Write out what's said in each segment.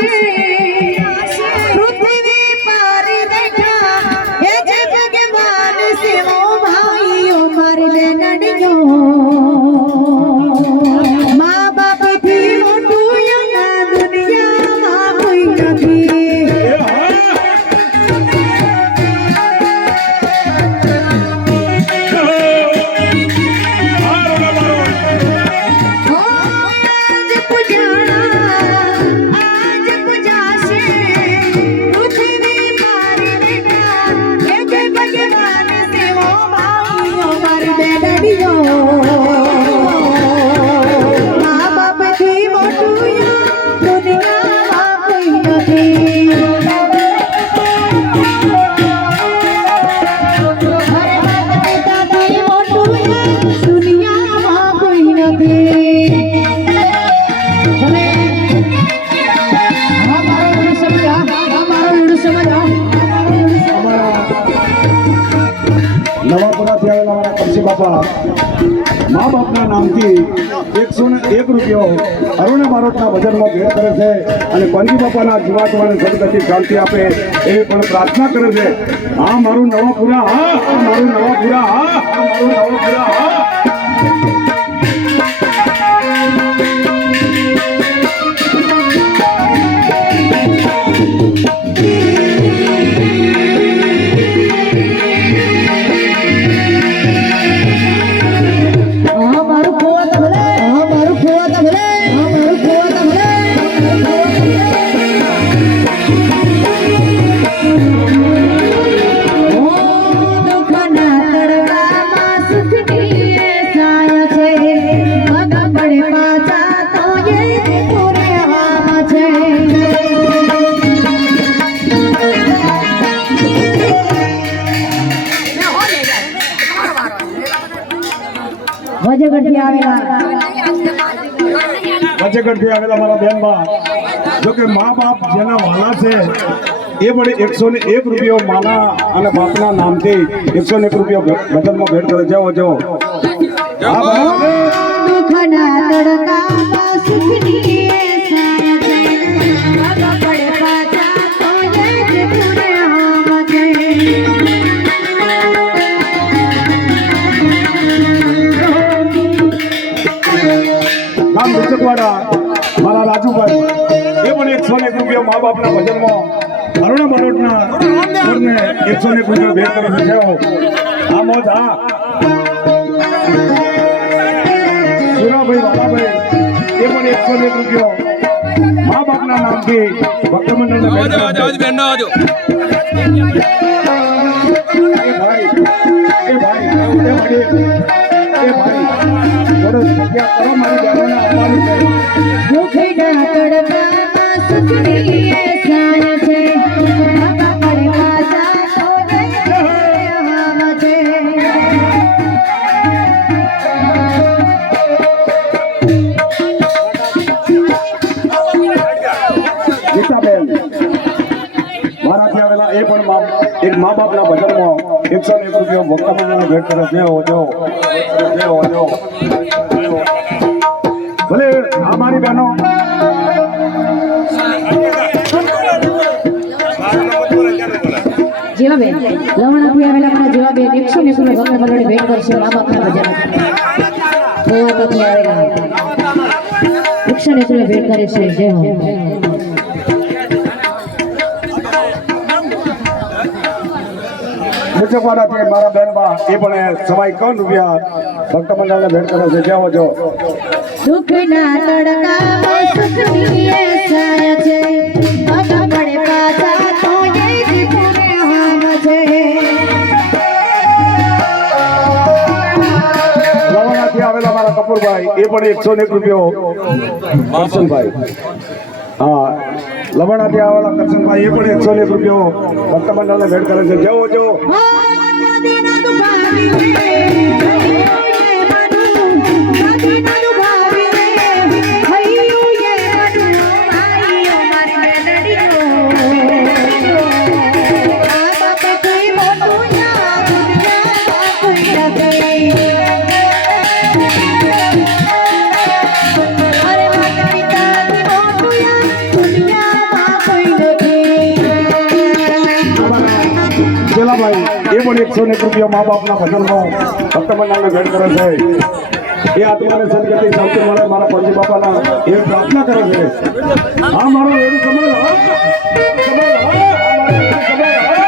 છે બાપા. મા બાપના નામથી એકસો ને એક રૂપિયો અરુણ ભારતના ભજનમાં ભેટ કરે છે અને પંજી બાપાના જીવાત્માને સદગતિ શાંતિ આપે એવી પણ પ્રાર્થના કરે છે. હા, મારું નવાપુરા હા, મારું નવાપુરા હા, મારું નવાપુરા હા. વજગઢથી આવેલા. આવેલા. મારા બહેનમાં જો કે મા બાપ જેના વાલા છે એ પણ એકસો ને એક રૂપિયો માના અને બાપના નામથી એકસો ને એક રૂપિયો ભજનમાં ભેટ કરે. જવો જવો દુઃખના તડકામાં સુખની નામ વિચકવાડા મારા રાજુભાઈ. એ પણ એકસો ને એક રૂપિયા મા બાપના ભજનમાં અરુણા બરોટના સુરને એકસો ને એક રૂપિયા ભેટ છે જવો આ મોજ હા સુરાભાઈ વાલાભાઈ એ પણ એકસો ને એક રૂપિયો મા બાપના નામથી ભક્ત મંડળને ભેટ ભાઈ એ ભાઈ એ ભાઈ એ ભાઈ. થોડો જગ્યા કરો મારી બહેનોને આવવાનું છે. દુઃખના તડકામાં સુખની એ છાયા છે. મારાથી આવેલા એ પણ એક મા બાપના ભજનમાં એકસો એક રૂપિયા મંડળને ભેટ કરે. જે હોજો જે હોજો ભલે આ બહેનો જીવાબેન લવણાથી આવેલા મારા જીવાબેન એકસો ને એકનો ભક્ત મંડળને ભેટ મા બાપના ભજન આવેલા. એકસો ને એકનો ભેટ કરે છે. જય હો. મુજબવાડાથી મારા બહેનમાં એ પણ સવાઈ કૌન રૂપિયા? ભક્ત મંડળને ભેટ કરે છે. જેવો જો. દુઃખના તડકામાં સુખની એ છાયા છે. પગ પડે પાછા તો એ જ પૂરે હવામાં છે. લવાણાથી આવેલા મારા કપૂરભાઈ એ પણ એકસો ને એક રૂપિયો. કરશનભાઈ હા લવાણાથી આવેલા કરશનભાઈ, એ પણ એકસો ને રૂપિયો ભક્ત મંડળને ભેટ કરે છે. જેવો જેવો. Thank નદીના એકસો ને મા બાપના ભજનમાં ભક્ત મંડળને ભેટ કરે છે. એ આત્માને સદગતિ શાંતિ મળે મારા પંજી બાપાના એ પ્રાર્થના કરે છે. આ મારો એનું સમય સમય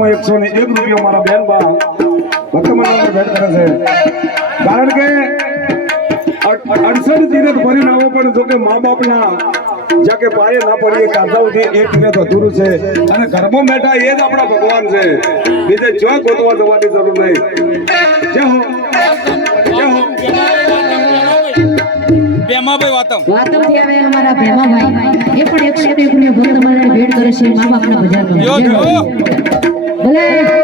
બાપના એકસો ને એક રૂપિયો મારા બેન બા. ભક્ત ભેટ કરે છે. કારણ કે અડસઠ તીરથ ફરી આવો પણ જો કે મા બાપના જ્યાં કે પાયે ના પડીએ કાંધાઓથી એ તીરથ અધૂરું છે. અને ઘરમાં બેઠા એ જ આપણા ભગવાન છે. બીજે જો ગોતવા જવાની જરૂર નહીં. જય હો. જય હો. ભેમાભાઈ વાતમ. વાતમથી આવે અમારા ભેમાભાઈ એ પણ એકસો ને એક રૂપિયા ભક્ત મંડળ ભેટ કરે છે મા બાપના યો ભજનમાં જો ભલે